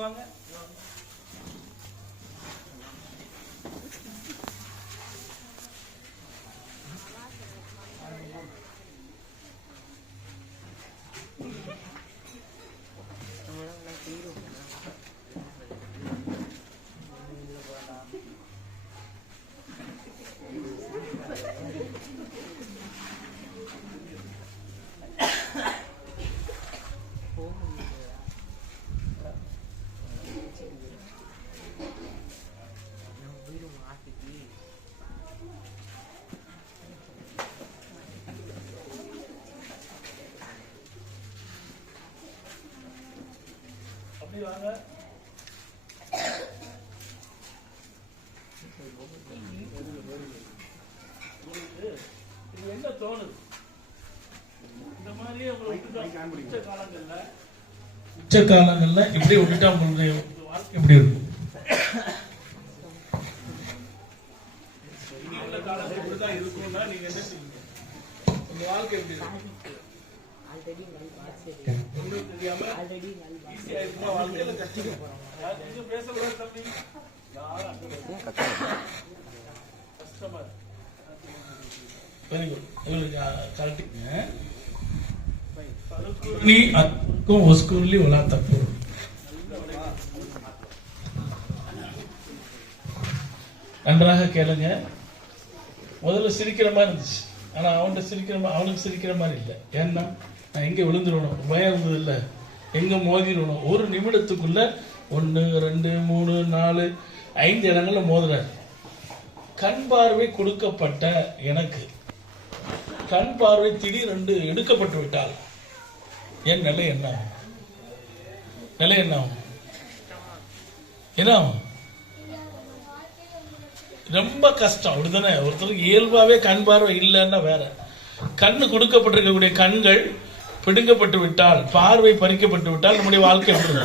வாங்க. அப்படி வாங்க. இது என்ன தோணுது? இந்த மாதிரியே உச்ச காலங்கள்ல இப்படி விட்டுட்டா உங்களுடைய எப்படி இருக்கும்? காலத்துல இப்படிதான் இருக்கும்னா நீங்க என்ன செய்வீங்க? உங்க வாழ்க்கை எப்படி இருக்கும்? நன்றாக கேளுங்க. முதல்ல சிரிக்கிற மாதிரி இருந்துச்சு, ஆனா அவனுக்கு சிரிக்கிற மாதிரி இல்லை. ஏன்னா நான் எங்க விழுந்துடணும் பயம் இருந்தது இல்லை, எங்க மோதிடணும். ஒரு நிமிடத்துக்குள்ள 1 2 3 4 5 இடங்கள்ல மோதுறாரு. கண் பார்வை கொடுக்கப்பட்ட எனக்கு கண் பார்வை திடீரென்று எடுக்கப்பட்டு விட்டால் என் நிலை என்ன ஆகும்? என்ன ஆகும்? ரொம்ப கஷ்டம். அப்படித்தானே? ஒருத்தருக்கு இயல்பாவே கண் பார்வை இல்லைன்னா வேற. கண்ணு கொடுக்கப்பட்டிருக்கக்கூடிய கண்கள் பிடுங்கப்பட்டு விட்டால், பார்வை பறிக்கப்பட்டு விட்டால் நம்முடைய வாழ்க்கை எப்படி?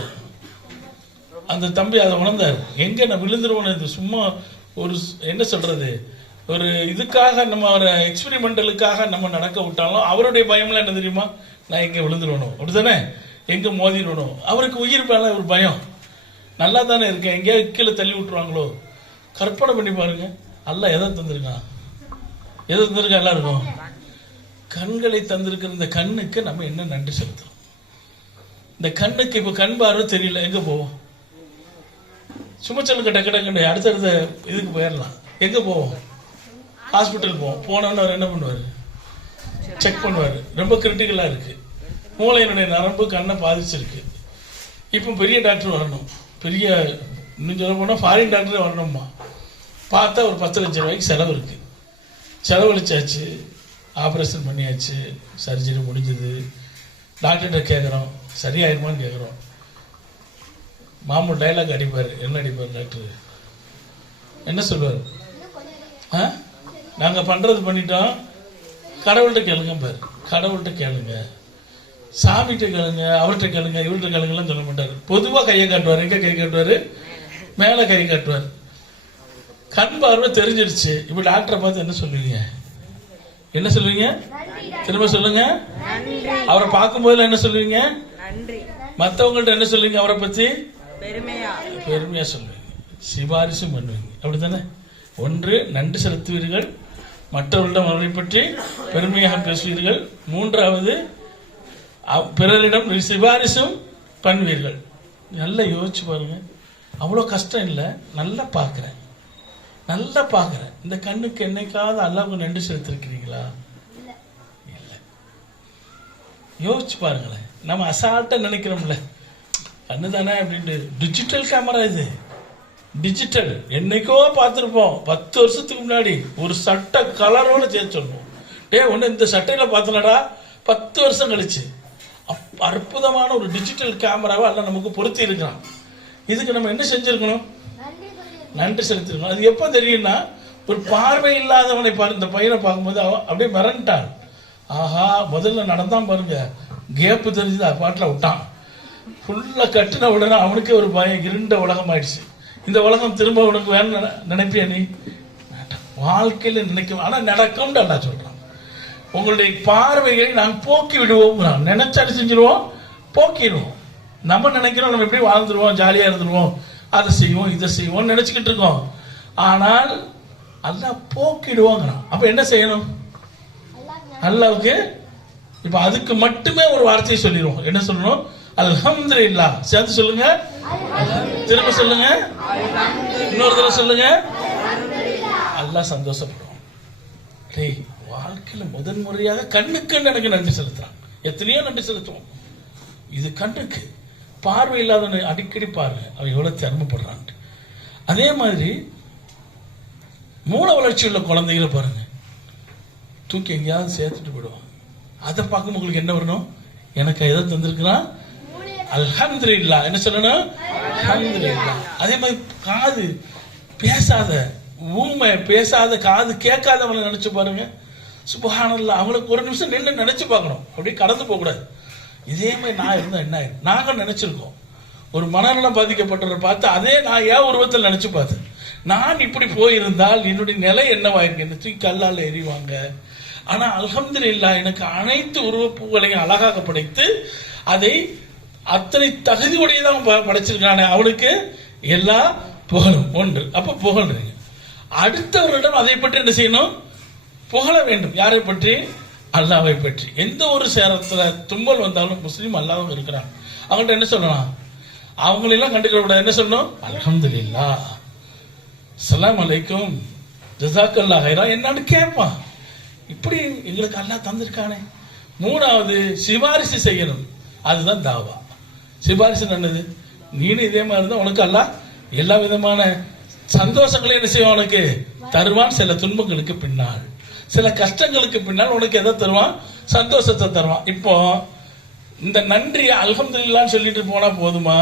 அந்த தம்பி அதை உணர்ந்தார். எங்க நான் விழுந்துருவோம், இது சும்மா ஒரு என்ன சொல்றது, ஒரு இதுக்காக நம்ம ஒரு எக்ஸ்பெரிமெண்டலுக்காக நம்ம நடக்க விட்டாலும் அவருடைய பயம்லாம் என்ன தெரியுமா? நான் எங்க விழுந்துருவணும், அப்படித்தானே, எங்க மோதிடணும். அவருக்கு உயிர் மேல ஒரு பயம். நல்லா தானே இருக்கேன், எங்கேயாவது கீழே தள்ளி விட்டுருவாங்களோ. கற்பனை பண்ணி பாருங்க, அல்லாஹ் எதை தந்திருக்கான்? எல்லாருக்கும் கண்களை தந்திருக்கிற இந்த கண்ணுக்கு நம்ம என்ன நன்றி செலுத்துறோம்? இந்த கண்ணுக்கு இப்ப கண் பார்வை தெரியல, எங்க போவோம்? சும்மா சொல்லுங்க, டக்கு அடுத்தடுத்த இதுக்கு போயிடலாம். எங்க போவோம்? ஹாஸ்பிட்டல் போவோம். போனோன்னு அவர் என்ன பண்ணுவாரு? செக் பண்ணுவாரு. ரொம்ப கிரிட்டிக்கலா இருக்கு, மூளையினுடைய நரம்பு கண்ணை பாதிச்சிருக்கு. இப்போ பெரிய டாக்டர் வரணும், பெரிய இன்னும் சொல்ல போனா ஃபாரின் டாக்டரே வரணுமா? பார்த்தா ஒரு 10 லட்சம் ரூபாய்க்கு செலவு இருக்கு. செலவழிச்சாச்சு, ஆப்ரேஷன் பண்ணியாச்சு, சர்ஜரி முடிஞ்சது. டாக்டர்கிட்ட கேட்குறோம், சரியாயிருமான்னு கேட்குறோம். மாமூல் டைலாக் அடிப்பார். என்ன அடிப்பார் டாக்டர்? என்ன சொல்வார்? நாங்கள் பண்ணுறது பண்ணிட்டோம், கடவுள்கிட்ட கேளுங்க பாரு. கடவுள்கிட்ட கேளுங்க, சாமிகிட்ட கேளுங்க, அவர்கிட்ட கேளுங்க, இவர்கிட்ட கேளுங்கலாம் சொல்ல மாட்டார். பொதுவாக கையை காட்டுவார். எங்கே கை காட்டுவார்? மேலே கை காட்டுவார். கண் பார்வை தெரிஞ்சிருச்சு. இப்போ டாக்டரை பார்த்து என்ன சொல்லுவீங்க? திரும்ப சொல்லுங்க. அவரை பார்க்கும் போதுல என்ன சொல்லுவீங்க? மற்றவங்கள்ட்ட என்ன சொல்லுவீங்க? அவரை பத்தி பெருமையா சொல்லுவீங்க, சிபாரிசும் பண்ணுவீங்க, அப்படித்தானே? ஒன்று, நன்றி செலுத்துவீர்கள். மற்றவர்களிடம் அவரை பற்றி பெருமையாக பேசுவீர்கள். மூன்றாவது, பிறரிடம் சிபாரிசும் பண்ணுவீர்கள். நல்லா யோசிச்சு பாருங்க. அவ்வளோ கஷ்டம் இல்லை. நல்லா பார்க்குறேன். இந்த கண்ணுக்கு என்னைக்காவது அல்லாஹ்வுக்கு நன்றி செலுத்திருக்கிறீங்களா? இல்லை. யோசிச்சு பாருங்களேன். நம்ம அசால்ட்டா நினைக்கிறோம்ல, கண்ணு தானே அப்படின்ட்டு. டிஜிட்டல் கேமரா இது, டிஜிட்டல். என்னைக்கோ பார்த்துருப்போம். 10 வருஷத்துக்கு முன்னாடி ஒரு சட்டை கலரோட சேர்த்து சொல்லுவோம், ஒன்று இந்த சட்டையில பார்த்தனடா. 10 வருஷம் கழிச்சு அற்புதமான ஒரு டிஜிட்டல் கேமராவை எல்லாம் நமக்கு பொருத்தி இருக்கிறான். இதுக்கு நம்ம என்ன செஞ்சிருக்கணும்? நன்றி செலுத்திருக்கணும். அது எப்போ தெரியும்னா, ஒரு பார்வை இல்லாதவனை பாரு, இந்த பையனை பார்க்கும்போது அவன் அப்படியே மிரண்டான். ஆஹா, முதல்ல நடந்தான் பாருங்க, கேப்பு தெரிஞ்சது, பாட்டில் விட்டான். ஃபுல்லாக கட்டின உடனே அவனுக்கே ஒரு பயம். இருண்ட உலகம் ஆயிடுச்சு. இந்த உலகம் திரும்ப உனக்கு வேணும் நினைப்பியா நீ? வாழ்க்கையில நினைக்கும், ஆனா நடக்கும்னு அல்லா சொல்றான். உங்களுடைய பார்வைகளை நாம் போக்கி விடுவோம். நினைச்சாலும் செஞ்சிருவோம், போக்கிடுவோம். நம்ம நினைக்கிறோம் நம்ம எப்படி வாழ்ந்துருவோம், ஜாலியா இருந்துருவோம், அதை செய்வோம் இதை செய்வோம் நினைச்சுக்கிட்டு இருக்கோம். ஆனால் அல்லாஹ் போக்கிடுவோங்கிறான். அப்ப என்ன செய்யணும்? அல்லாஹ்வுக்கு இப்ப அதுக்கு மட்டுமே ஒரு வார்த்தையை சொல்லிடுவோம். என்ன சொல்லணும்? அல்ஹம்துலில்லாஹ். சேர்த்து சொல்லுங்க, திரும்ப சொல்லுங்க, இன்னொரு தடவை சொல்லுங்க. அல்லாஹ் சந்தோஷப்படுவோம். வாழ்க்கையில முதன் முறையாக கண்ணுக்கு எனக்கு நன்றி செலுத்துறான். எத்தனையோ நன்றி செலுத்துவோம். இது கண்ணுக்கு. பார்வை இல்லாத அடிக்கடி பாருங்க அவன் எவ்வளவு சிரமப்படுறான். அதே மாதிரி மூல வளர்ச்சி உள்ள குழந்தைகளை பாருங்க, தூக்கி எங்கேயாவது சேர்த்துட்டு போயிடுவான். அதை பார்க்கும் உங்களுக்கு என்ன வரணும்? எனக்கு எதை தந்திருக்கிறான்? அல்ஹம்துலில்லாஹ். என்ன சொல்லணும்? அல்ஹம்துலில்லாஹ். அதே மாதிரி காது பேசாத, ஊமை, பேசாத, காது கேட்காதவங்களை நினைச்சு பாருங்க. சுப்ஹானல்லாஹ். அவங்களுக்கு ஒரு நிமிஷம் நின்று நினைச்சு பார்க்கணும், அப்படியே கடந்து போக கூடாது. இதே மாதிரி நான் இருந்தா என்ன ஆயிடும்? நாங்க நினைச்சிருக்கோம். ஒரு மனநலம் பாதிக்கப்பட்டவரை பார்த்து அதே நான் ஏன் உருவத்தில் நினைச்சு பார்த்தேன், நான் இப்படி போயிருந்தால் என்னுடைய நிலை என்னவாயிருக்கு, என்ன தூக்கி கல்லால் எறிவாங்க. ஆனா அல்ஹம்துலில்லாஹ் எனக்கு அனைத்து உருவப்புகளையும் அழகாக படைத்து அதை அத்தனை தகுதி உடையதான் படைச்சிருக்கானே, அவனுக்கு எல்லா புகழும் ஒன்று. அப்ப புகழ்றீங்க. அடுத்தவரிடம் அதை பற்றி என்ன செய்யணும்? புகழ வேண்டும். யாரை பற்றி? அல்லாஹ்வை பற்றி. எந்த ஒரு சேரத்துல தும்பல் வந்தாலும் முஸ்லீம் அல்லாஹ்வும் இருக்கிறாங்க, அவங்கள்ட்ட என்ன சொல்லலாம்? அவங்களெல்லாம் கண்டுக்க கூடாது. என்ன சொல்லணும்? அல்ஹம்துலில்லாஹ், அஸ்ஸலாமு அலைக்கும், ஜஸாக்கல்லாஹ் ஹைரா என்னன்னு கேட்பான். இப்படி எங்களுக்கு அல்லாஹ் தந்திருக்கானே. மூணாவது சிபாரிசு செய்யணும். அதுதான் தாவா. சிபாரிசு நல்லது. நீனும் இதே மாதிரி இருந்தா உனக்கு அல்லாஹ் எல்லா விதமான சந்தோஷங்களையும் என்ன செய்வான்? உனக்கு தருவான். சில துன்பங்களுக்கு பின்னால், சில கஷ்டங்களுக்கு பின்னால் உனக்கு எதை தருவான்? சந்தோஷத்தை தருவான். இப்போ இந்த நன்றியை அல்ஹம்துலில்லாஹ்னு சொல்லிட்டு போனா போதுமா?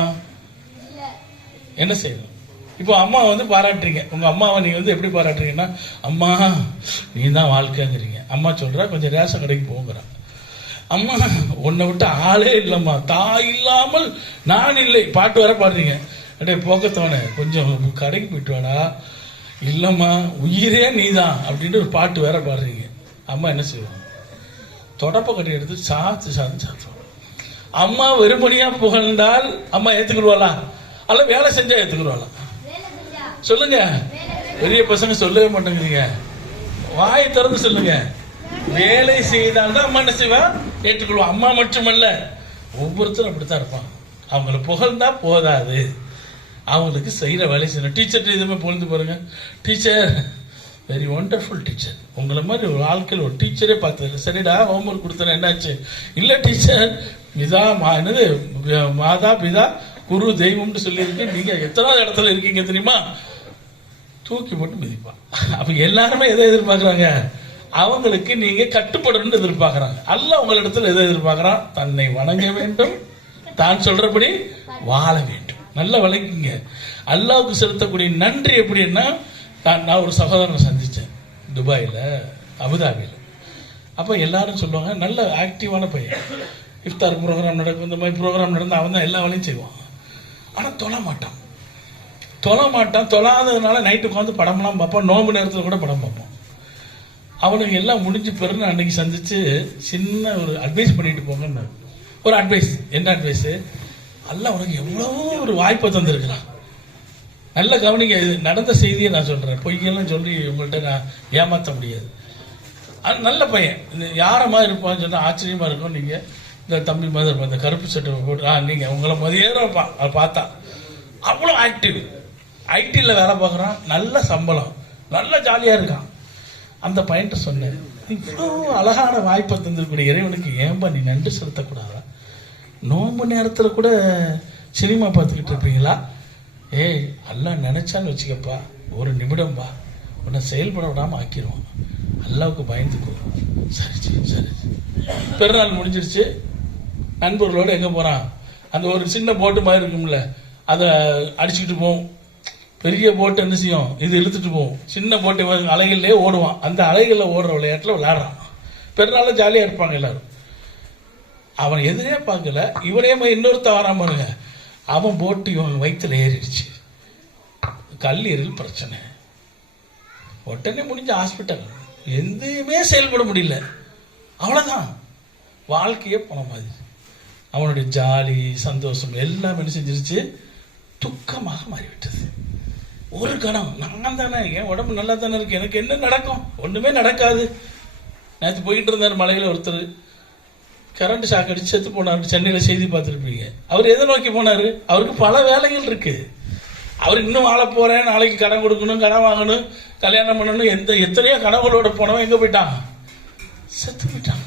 என்ன செய்யணும்? இப்போ அம்மா பாராட்டுறீங்க. உங்க அம்மாவை நீங்க எப்படி பாராட்டுறீங்கன்னா, அம்மா நீ தான் வாழ்க்கைங்கிறீங்க. அம்மா சொல்றா கொஞ்சம் ரேஷன் கடைக்கு போங்கிறா. அம்மா உன்னை விட்டு ஆளே இல்லம்மா, தாய் இல்லாமல் நான் இல்லை, பாட்டு வர பாடுறீங்க. அடே போக்கத்தவனே கொஞ்சம் கடைக்கு போயிட்டு வாடா. இல்லம்மா உயிரே நீதான் அப்படின்னு ஒரு பாட்டு வேற பாடுறீங்க. அம்மா என்ன செய்வாங்க? தொடப்ப கட்டி எடுத்து சாத்துவாங்க. அம்மா வெறுமணியா புகழ்ந்தால் அம்மா ஏத்துக்கிடுவாளா? அல்ல வேலை செஞ்சா ஏத்துக்கிடுவாளா? சொல்லுங்க. பெரிய பசங்க சொல்லவே மாட்டேங்கிறீங்க, வாயை திறந்து சொல்லுங்க. வேலை செய்தால்தான் அம்மா என்ன செய்வா? ஏற்றுக்கொள்வா. அம்மா மட்டுமல்ல, ஒவ்வொருத்தரும் அப்படித்தான் இருப்பாங்க. அவங்கள புகழ்ந்தா போதாது, அவங்களுக்கு செய்யற வேலை செய்யணும். டீச்சர் இதுமே புகழ்ந்து பாருங்க. டீச்சர் வெரி ஒண்டர்ஃபுல் டீச்சர், உங்களை மாதிரி ஒரு ஆட்கள் ஒரு டீச்சரே பார்த்தது. சரிடா ஹோம்ஒர்க் கொடுத்தேன், என்னாச்சு? இல்ல டீச்சர் மிதா என்னது மாதா பிதா குரு தெய்வம்னு சொல்லியிருக்கு, நீங்க எத்தனாவது இடத்துல இருக்கீங்க தெரியுமா? தூக்கி போட்டு மிதிப்பான். அப்ப எல்லாருமே எதை எதிர்பார்க்கறாங்க? அவங்களுக்கு நீங்க கட்டுப்படணும்னு எதிர்பார்க்கறாங்க. அல்லாஹ் உங்களிடத்துல எதை எதிர்பார்க்கறான்? தன்னை வணங்க வேண்டும், தான் சொல்றபடி வாழ வேண்டும். நல்லா வழங்கிங்க. அல்லாஹ்வுக்கு செலுத்தக்கூடிய நன்றி எப்படின்னா, நான் ஒரு சகோதரனை சந்திச்சேன் துபாயில, அபுதாபியில. அப்ப எல்லாரும் சொல்லுவாங்க நல்ல ஆக்டிவான பையன், இஃப்தார் ப்ரோக்ராம் நடக்கும், இந்த மாதிரி ப்ரோக்ராம் நடந்து அவன் தான் எல்லா வேலையும் செய்வான். ஆனா தொழ மாட்டான். தொழாததுனால நைட்டு உட்காந்து படம்லாம் பார்ப்பான். நோம்பு நேரத்தில் கூட படம் பார்ப்பான். அவனுக்கு எல்லாம் முடிஞ்சு பெருன்னு அன்னைக்கு சந்திச்சு சின்ன ஒரு அட்வைஸ் பண்ணிட்டு போங்கன்னு. ஒரு அட்வைஸ். என்ன அட்வைஸ்? அல்லாஹ் உனக்கு எவ்வளவோ ஒரு வாய்ப்பை தந்திருக்கிறான். நல்ல கவனிங்க, இது நடந்த செய்தியை நான் சொல்றேன், பொய்யெல்லாம் சொல்லி உங்கள்கிட்ட நான் ஏமாற்ற முடியாது. நல்ல பையன், யார மாதிரி இருப்பான்னு சொன்னா ஆச்சரியமா இருக்கும். நீங்க இந்த தம்பி மாதிரி இருப்பான், இந்த கருப்பு சட்டை போட்டு, நீங்க உங்களை மதியே பார்த்தா அவ்வளோ ஆக்டிவ். ஐடில வேலை பார்க்குறான், நல்ல சம்பளம், நல்ல ஜாலியா இருக்கான். அந்த பையன்ட்ட சொன்னேன், இவ்வளோ அழகான வாய்ப்பை தந்திருக்கூடிய இறைவனுக்கு ஏன்பா நீ நன்றி செலுத்தக்கூடாதா? நோம்பு நேரத்துல கூட சினிமா பார்த்துக்கிட்டு இருப்பீங்களா? ஏய் அல்லாஹ் நினைச்சான்னு வச்சுக்கப்பா, ஒரு நிமிடம் வா, உன்னை செயல்பட விடாம ஆக்கிடுவான். அல்லாவுக்கு பயந்துக்கோ. சரி சரி. பெருநாள் முடிஞ்சிருச்சு. நண்பர்களோட எங்க போறான்? அந்த ஒரு சின்ன போட்டு மாதிரி இருக்கும்ல, அதை அடிச்சுக்கிட்டு போவோம். பெரிய போட்டு என்ன செய்யும்? இது இழுத்துட்டு போவோம். சின்ன போட்டு அலைகள்லயே ஓடுவான். அந்த அலைகள்ல ஓடுற விளையாட்டுல விளையாடுறான். பெருநாள ஜாலியா இருப்பாங்க எல்லாரும். அவன் எதிரே பார்க்கல, இவனே இன்னொருத்த வராம பாருங்க. அவன் போட்டு இவன் வயிற்றுல ஏறிடுச்சு, கல்லீரல் பிரச்சனை. உடனே முடிஞ்ச ஹாஸ்பிட்டல், எதுவுமே செயல்பட முடியல. அவ்வளவுதான், வாழ்க்கையே போன மாதிரி. அவனுடைய ஜாலி சந்தோஷம் எல்லாம் என்ன செஞ்சிருச்சு, துக்கமாக மாறிவிட்டது. ஒரு கணம் நான் தானே, என் உடம்பு நல்லா தானே இருக்கு, எனக்கு என்ன நடக்கும், ஒண்ணுமே நடக்காது. நேற்று போயிட்டு இருந்தார் மலையில ஒருத்தர், கரண்ட் ஷாக் அடிச்சு செத்து போனார். சென்னையில செய்தி பார்த்துருப்பீங்க. அவர் எதை நோக்கி போனாரு, அவருக்கு பல வேலைகள் இருக்கு. அவர் இன்னும் வாழ போறேன், நாளைக்கு கடன் கொடுக்கணும், கடன் வாங்கணும், கல்யாணம் பண்ணணும், எத்தனையோ கனவுகளோட போனவன் எங்க போயிட்டான், செத்து போயிட்டான்.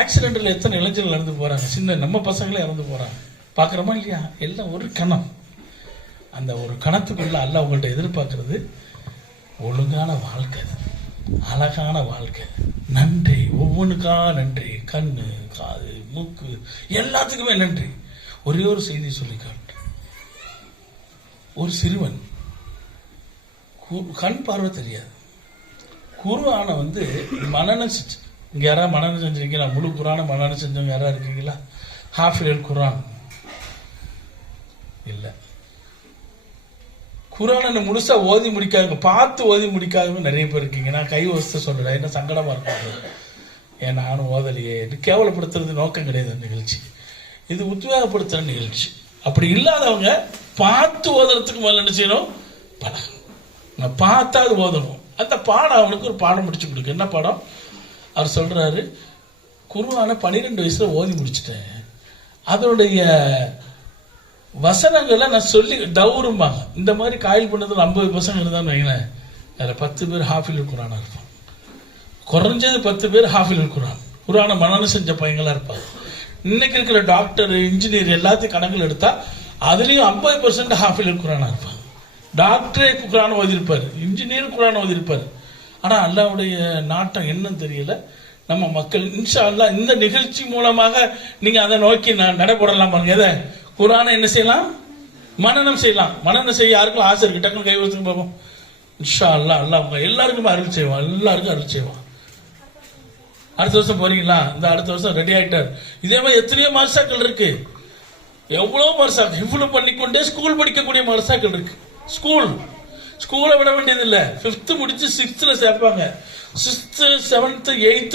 ஆக்சிடென்ட்ல எத்தனை இளைஞர்கள் இறந்து போறாங்க, சின்ன நம்ம பசங்களே இறந்து போறாங்க, பாக்குறோமா இல்லையா? எல்லாம் ஒரு கணம். அந்த ஒரு கணத்துக்குள்ள அல்லாஹ் உங்கள்ட்ட எதிர்பார்க்கறது ஒழுங்கான வாழ்க்கை, அழகான வாழ்க்கை, நன்றி, ஒவ்வொன்றுக்கா நன்றி, கண்ணு காது மூக்கு எல்லாத்துக்குமே நன்றி. ஒரே ஒரு செய்தி சொல்லி காட்டு. ஒரு சிறுவன் கண் பார்வை தெரியாது, குர்ஆன மனனம் செஞ்சு, இங்க யாராவது மனனம் செஞ்சிருக்கீங்களா? முழு குர்ஆன மனனம் செஞ்சவங்க யாராவது இருக்கீங்களா? ஹாஃபில் குர்ஆன் இல்ல, குர்ஆனை முழுசா ஓதி முடிக்காதவங்க, பார்த்து ஓதி முடிக்காதவங்க நிறைய பேர் இருக்கீங்க. நான் கை வசத்தை சொல்லல, என்ன சங்கடமா இருக்கும், ஏன் நானும் ஓதலையே கேவலப்படுத்துறது நோக்கம் கிடையாது. நிகழ்ச்சி இது உத்வேகப்படுத்துற நிகழ்ச்சி. அப்படி இல்லாதவங்க பார்த்து ஓதுறதுக்கு முதல்ல என்ன செய்யணும், பழகணும். பார்த்தா அது ஓதணும். அந்த பாடம் அவனுக்கு ஒரு பாடம் முடிச்சு கொடுக்கு. என்ன பாடம்? அவர் சொல்றாரு, குர்ஆனை 12 வயசுல ஓதி முடிச்சுட்டேன், அதனுடைய வசனங்களை நான் சொல்லி தௌரும்பாங்க. இந்த மாதிரி காயில் பண்ணதுல 50 பசங்க இருந்தான்னு வைங்களேன், அதில் 10 பேர் ஹாஃபில் குர்ஆனா இருப்பாங்க. குறைஞ்சது 10 பேர் ஹாஃபில் குர்ஆனை மனனம் செஞ்ச பையங்களா இருப்பாங்க. இன்னைக்கு இருக்கிற டாக்டர் இன்ஜினியர் எல்லாத்தையும் கணக்கில் எடுத்தா அதுலயும் 50% ஹாஃபில் குர்ஆனா இருப்பாங்க. டாக்டரே குர்ஆன் ஓதிருப்பாரு, இன்ஜினியர் குர்ஆன் ஓதிருப்பாரு. ஆனா அல்லாஹ்வுடைய நாட்டம் என்னன்னு தெரியல. நம்ம மக்கள் இன்ஷா அல்லாஹ் இந்த நிகழ்ச்சி மூலமாக நீங்க அதை நோக்கி நடைபெறலாம். பாருங்க, எதை குர்ஆனை என்ன செய்யலாம், மனனம் செய்யலாம். மனனம் செய்ய யாருக்கும் ஆசை இருக்கு, டக்குன்னு கை வச்சுன்னு பார்ப்போம். இன்ஷா அல்லாஹ் அல்லாஹ் எல்லாருக்கும் அருள் செய்வான், எல்லாருக்கும் அருள் செய்வான். அடுத்த வருஷம் போறீங்களா? இந்த அடுத்த வருஷம் ரெடி ஆயிட்டார். இதே மாதிரி எத்தனையோ மர்சாக்கள் இருக்கு, எவ்வளவு மர்சாக்கள், இவ்வளவு பண்ணிக்கொண்டே ஸ்கூல் படிக்கக்கூடிய மர்சாக்கள் இருக்கு. ஸ்கூலை விட வேண்டியது இல்ல, 5th முடிச்சு 6th சேர்ப்பாங்க. 6th 7th 8th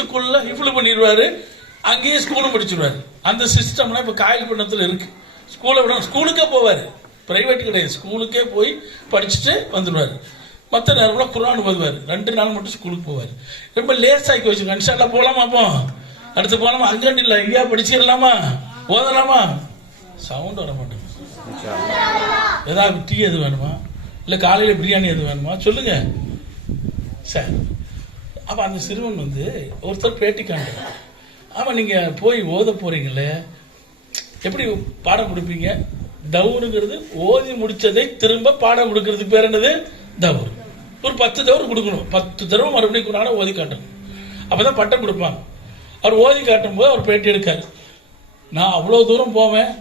இவ்வளவு பண்ணிடுவாரு, அங்கேயே ஸ்கூலும் படிச்சிருவாரு. அந்த சிஸ்டம்லாம் இப்ப காயல் பண்ணத்துல இருக்கு. ஸ்கூலை விட ஸ்கூலுக்கே போவாரு, பிரைவேட் கிடையாது, ஸ்கூலுக்கே போய் படிச்சுட்டு வந்துடுவாரு. மற்ற நேரம் குர்ஆன் ஓதுவாரு, 2 நாள் மட்டும் ஸ்கூலுக்கு போவாரு. ரொம்ப லேசாக்கி வச்சிருக்கோம். இன்ஷா அல்லாஹ் போலாமா? அப்போ அடுத்து போலாமா? அங்கண்டு இல்ல, இங்கேயா படிச்சிடலாமா, ஓதலாமா? சவுண்ட் வர மாட்டேங்குது. ஏதாவது டீ எது வேணுமா, இல்ல காலையில பிரியாணி எது வேணுமா சொல்லுங்க. சரி, அப்ப அந்த சிறுவன் ஒருத்தர் பேட்டி காண்றார். ஆமா, நீங்க போய் ஓத போறீங்களே, எப்படி பாடம் கொடுப்பீங்க? தௌருங்கிறது ஓதி முடிச்சதை திரும்ப பாடம் கொடுக்கறதுக்கு பேர் என்னது? தௌர். ஒரு 10 தடவை கொடுக்கணும், 10 தடவை மறுபடியும் குர்ஆனை ஓதி காட்டணும், அப்பதான் பட்டம் கொடுப்பாங்க. அவர் ஓதி காட்டும் போது அவர் பேட்டி எடுக்காரு. நான் அவ்வளவு தூரம் போவேன்,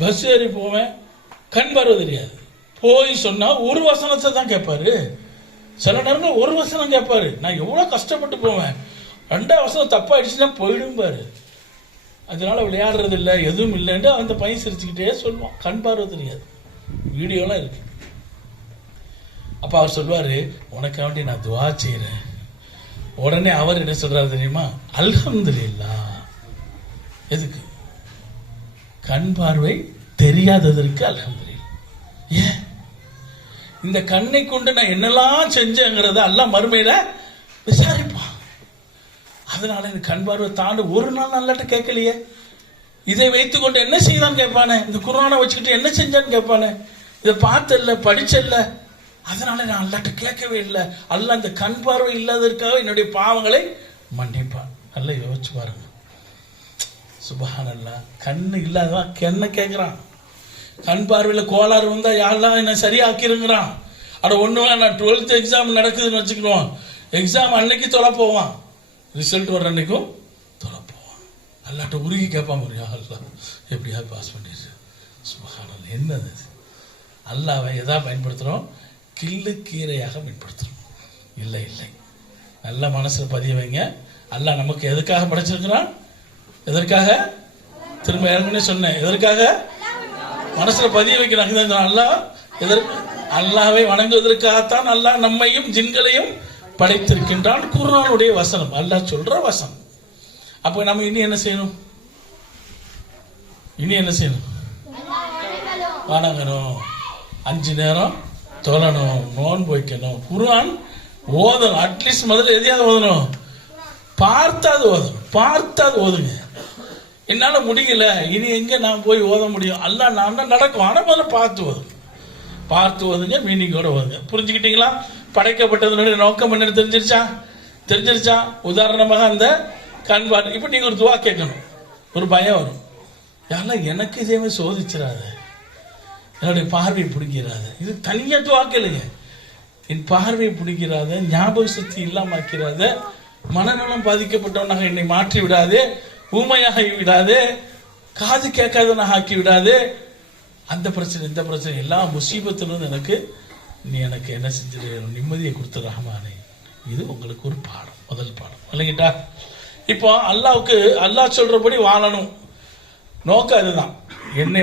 பஸ் ஏறி போவேன், கண் பார்வை தெரியாது. போய் சொன்னா ஒரு வசனத்தை தான் கேட்பாரு, சில நேரங்கள் ஒரு வசனம் கேட்பாரு. நான் எவ்வளவு கஷ்டப்பட்டு போவேன், 2வது வசனம் தப்பாயிடுச்சுன்னா போயிடும் பாரு. அதனால விளையாடுறது இல்லை, எதுவும் இல்லைன்னு அந்த பையன் சிரிச்சுக்கிட்டே சொல்லுவான். கண் பார்வை தெரியாது, வீடியோலாம் இருக்கு. அப்ப அவர் சொல்வாரு, உனக்கு வேண்டி நான் துஆ செய்யறேன். உடனே அவர் என்ன சொல்றாரு தெரியுமா? அல்ஹம்துலில்லாஹ். எதுக்கு? கண் பார்வை தெரியாததற்கு அல்ஹம்துலில்லாஹ். ஏன்? இந்த கண்ணை கொண்டு நான் என்னெல்லாம் செஞ்சேங்கிறத அல்லாஹ் மறுமையில விசாரிப்பான். அதனால இந்த கண் பார்வை தாண்டு ஒரு நாள் அல்லாஹ்ட்ட கேட்கலையே. இதை வைத்துக் கொண்டு என்ன செய்தான் கேட்பானே, இந்த குர்ஆனை வச்சுக்கிட்டு என்ன செஞ்சான்னு கேட்பானே, இதை பார்த்தல்ல படிச்சல்ல, அதனால நான் அல்லாஹ்ட்ட கேட்கவே இல்லை. அல்லாஹ் இந்த கண் பார்வை இல்லாததற்காக என்னுடைய பாவங்களை மன்னிப்பான். நல்லா யோசிச்சு பாருங்க. சுப்ஹானல்லாஹ். கண்ணு இல்லாதவன் என்ன கேட்கிறான்? கண் பார்வையில கோளாறு வந்தா யாரெல்லாம் என்ன சரியாக்கிருங்கிறான். அட ஒண்ணு நான் 12th எக்ஸாம் நடக்குதுன்னு வச்சுக்கணும், எக்ஸாம் அன்னைக்கு தொலை போவான், ரிசல்ட் வர்ற அன்னைக்கும் தொலை போவான். அல்லாஹ்ட்ட உருகி கேட்பான், அல்லாஹ் எப்படியாவது பாஸ் பண்ணிடு. சுப்ஹானல்லாஹ். என்னது? அல்லாஹ்வை எதா பயன்படுத்துறோம்? கிள்ளு கீரையாக பயன்படுத்துறோம். இல்லை இல்லை, நல்ல மனசுல பதிய வைங்க. அல்லாஹ் நமக்கு எதுக்காக படைச்சிருக்கிறான்? எதற்காக? திரும்ப ஏற்கனவே சொன்னேன், எதற்காக? மனசுல பதிய வைக்கிறாங்க. அல்லாஹ்வை வணங்குவதற்காகத்தான் அல்லாஹ் நம்மையும் ஜின்களையும் படைத்திருக்கின்றான். குர்ஆனுடைய வசனம், அல்லாஹ் சொல்ற வசனம். அப்ப நம்ம இனி என்ன செய்யணும்? இனி என்ன செய்யணும்? வணங்கணும், 5 நேரம் தொழணும், நோன்பு வைக்கணும், குர்ஆன் ஓதணும். அட்லீஸ்ட் முதல்ல எதையாவது ஓதணும், பார்த்தாது ஓதுங்க. என்னால முடியல, இனி எங்க நான் போய் ஓத முடியும்? அல்லாஹ் நான் தான் நடக்கும். ஆனா முதல்ல பார்த்து ஓதுங்க, மீனிங்கோட ஓதுங்க. புரிஞ்சுக்கிட்டீங்களா? படைக்கப்பட்டதனுடைய நோக்கம் என்னன்னு தெரிஞ்சிருச்சா? உதாரணமாக அந்த கண் பார்வை. இப்ப நீங்க ஒரு துவா கேட்கணும், ஒரு பயம் வரும், யாரெல்லாம் எனக்கு இதே மாதிரி சோதிச்சிடாத, என்னுடைய பார்வையை பிடிக்கிறாத. இது தனியா துவா கேளுங்க. என் பார்வையை பிடிக்கிறாத, ஞாபக சக்தி இல்லாம ஆக்கிறாத, மனநலம் பாதிக்கப்பட்டவனாக என்னை மாற்றி விடாதே, ஊமையாக விடாதே, காது கேட்காதவனாக ஆக்கி விடாதே. அந்த பிரச்சனை இந்த பிரச்சனை எல்லா முசீபத்திலும் நீ எனக்கு என்ன செஞ்சிரு, நிம்மதியை கொடுத்த ரஹ்மானே. இது உங்களுக்கு ஒரு பாடம், முதல் பாடம் இல்லைங்கிட்டா? இப்போ அல்லாஹ் சொல்றபடி வாழணும். நோக்கம் அதுதான். என்னை